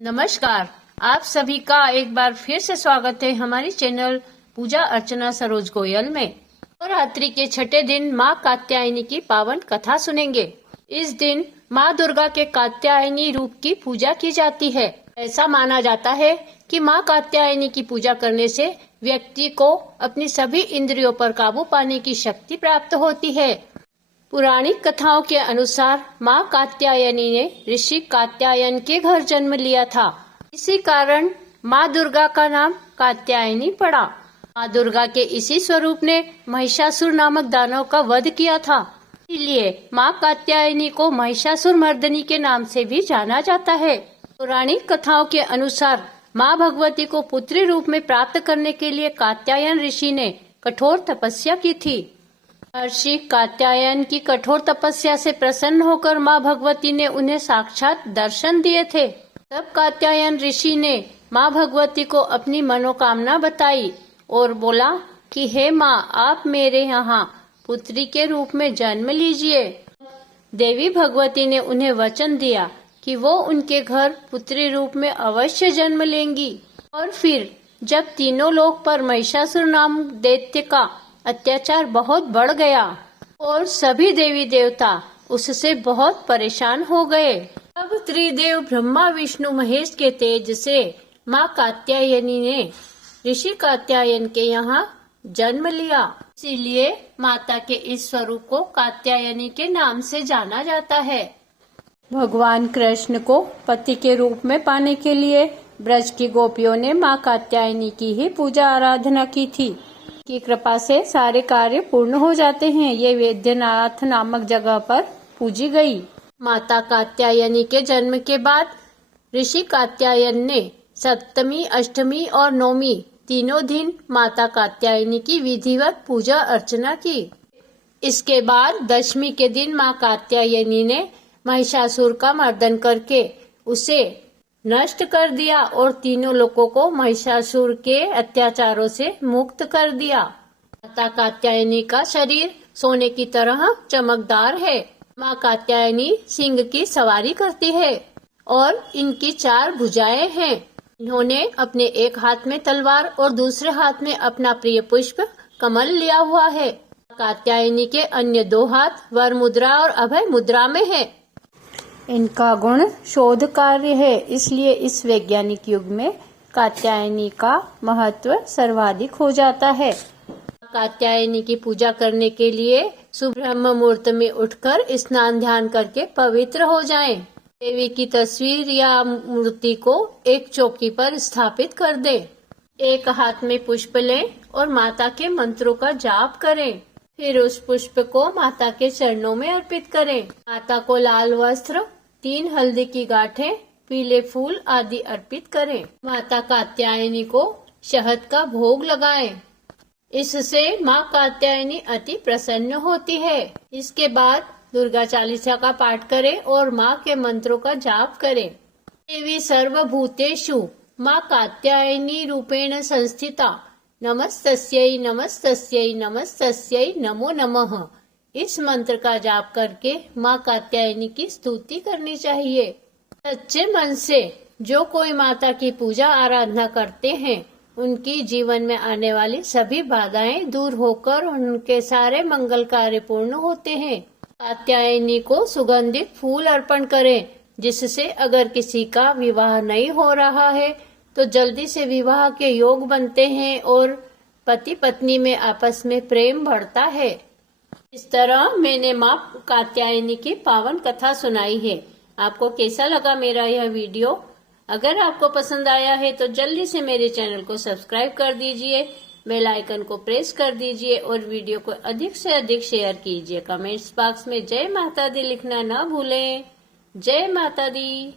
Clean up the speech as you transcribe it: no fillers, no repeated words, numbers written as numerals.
नमस्कार। आप सभी का एक बार फिर से स्वागत है हमारी चैनल पूजा अर्चना सरोज गोयल में। नवरात्रि के छठे दिन माँ कात्यायनी की पावन कथा सुनेंगे। इस दिन माँ दुर्गा के कात्यायनी रूप की पूजा की जाती है। ऐसा माना जाता है कि माँ कात्यायनी की पूजा करने से व्यक्ति को अपनी सभी इंद्रियों पर काबू पाने की शक्ति प्राप्त होती है। पुराणिक कथाओं के अनुसार माँ कात्यायनी ने ऋषि कात्यायन के घर जन्म लिया था। इसी कारण माँ दुर्गा का नाम कात्यायनी पड़ा। माँ दुर्गा के इसी स्वरूप ने महिषासुर नामक दानव का वध किया था। इसलिए माँ कात्यायनी को महिषासुर मर्दनी के नाम से भी जाना जाता है। पौराणिक कथाओं के अनुसार माँ भगवती को पुत्री रूप में प्राप्त करने के लिए कात्यायन ऋषि ने कठोर तपस्या की थी। महर्षि कात्यायन की कठोर तपस्या से प्रसन्न होकर माँ भगवती ने उन्हें साक्षात दर्शन दिए थे। तब कात्यायन ऋषि ने माँ भगवती को अपनी मनोकामना बताई और बोला कि हे माँ, आप मेरे यहाँ पुत्री के रूप में जन्म लीजिए। देवी भगवती ने उन्हें वचन दिया कि वो उनके घर पुत्री रूप में अवश्य जन्म लेंगी। और फिर जब तीनों लोक पर महिषासुर नाम दैत्य का अत्याचार बहुत बढ़ गया और सभी देवी देवता उससे बहुत परेशान हो गए, तब त्रिदेव ब्रह्मा विष्णु महेश के तेज से माँ कात्यायनी ने ऋषि कात्यायन के यहाँ जन्म लिया। इसीलिए माता के इस स्वरूप को कात्यायनी के नाम से जाना जाता है। भगवान कृष्ण को पति के रूप में पाने के लिए ब्रज की गोपियों ने माँ कात्यायनी की ही पूजा आराधना की थी। की कृपा से सारे कार्य पूर्ण हो जाते हैं। ये वैद्यनाथ नामक जगह पर पूजी गई। माता कात्यायनी के जन्म के बाद ऋषि कात्यायन ने सप्तमी, अष्टमी और नवमी तीनों दिन माता कात्यायनी की विधिवत पूजा अर्चना की। इसके बाद दशमी के दिन माँ कात्यायनी ने महिषासुर का मर्दन करके उसे नष्ट कर दिया और तीनों लोगों को महिषासुर के अत्याचारों से मुक्त कर दिया। माता कात्यायनी का शरीर सोने की तरह चमकदार है। माँ कात्यायनी सिंह की सवारी करती है और इनकी 4 भुजाएं हैं। इन्होंने अपने एक हाथ में तलवार और दूसरे हाथ में अपना प्रिय पुष्प कमल लिया हुआ है। कात्यायनी के अन्य 2 हाथ वर मुद्रा और अभय मुद्रा में है। इनका गुण शोध कार्य है, इसलिए इस वैज्ञानिक युग में कात्यायनी का महत्व सर्वाधिक हो जाता है। कात्यायनी की पूजा करने के लिए सुब्रह्म मुहूर्त में उठकर स्नान ध्यान करके पवित्र हो जाएं। देवी की तस्वीर या मूर्ति को एक चौकी पर स्थापित कर दें। एक हाथ में पुष्प लें और माता के मंत्रों का जाप करें। फिर उस पुष्प को माता के चरणों में अर्पित करें। माता को लाल वस्त्र, 3 हल्दी की गांठें, पीले फूल आदि अर्पित करें। माता कात्यायनी को शहद का भोग लगाएं। इससे माँ कात्यायनी अति प्रसन्न होती है। इसके बाद दुर्गा चालीसा का पाठ करें और माँ के मंत्रों का जाप करें। देवी सर्वभूतेषु माँ कात्यायनी रूपेण संस्थिता नमस्तस्यै नमस्तस्यै नमस्तस्यै नमो नमः। इस मंत्र का जाप करके माँ कात्यायनी की स्तुति करनी चाहिए। सच्चे मन से जो कोई माता की पूजा आराधना करते हैं, उनकी जीवन में आने वाली सभी बाधाएं दूर होकर उनके सारे मंगल कार्य पूर्ण होते हैं। कात्यायनी को सुगंधित फूल अर्पण करें, जिससे अगर किसी का विवाह नहीं हो रहा है तो जल्दी से विवाह के योग बनते हैं और पति पत्नी में आपस में प्रेम बढ़ता है। इस तरह मैंने माँ कात्यायनी की पावन कथा सुनाई है। आपको कैसा लगा मेरा यह वीडियो? अगर आपको पसंद आया है तो जल्दी से मेरे चैनल को सब्सक्राइब कर दीजिए, बेल आइकन को प्रेस कर दीजिए और वीडियो को अधिक से अधिक शेयर कीजिए। कमेंट्स बॉक्स में जय माता दी लिखना न भूलें। जय माता दी।